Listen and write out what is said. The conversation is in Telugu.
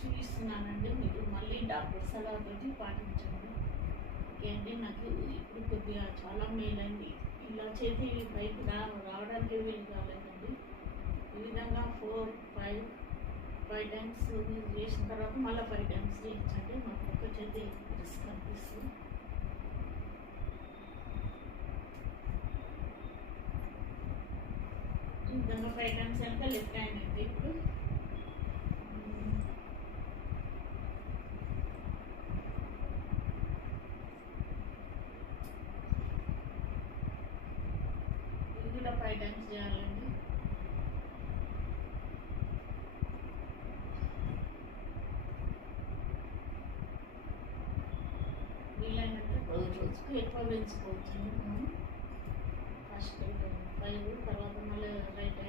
చూపిస్తున్నానండి. మీరు మళ్ళీ డాక్టర్ సలహాతోటి పాటించండి. ఏంటి నాకు ఇప్పుడు కొద్దిగా చాలా మేలైంది. ఇలా చేతి పైకి రావడానికి వీలు కాలేదండి. ఈ విధంగా 4-5 టైమ్స్ మీరు చేసిన తర్వాత మళ్ళీ 5 టైమ్స్ చేయించండి. మాకు ఒక చేతి రిస్క్ అనిపిస్తుంది. ఈ విధంగా 5 టైమ్స్ అంటే లెఫ్ట్ హ్యాండ్ అండి. ఇప్పుడు ఇది కూడా 5 టైమ్స్ చేయాలండి. వీలైనంత రోజుకు ఎక్కువ పెంచుకోవచ్చు. మనం ఫస్ట్ 5, తర్వాత మళ్ళీ రైట్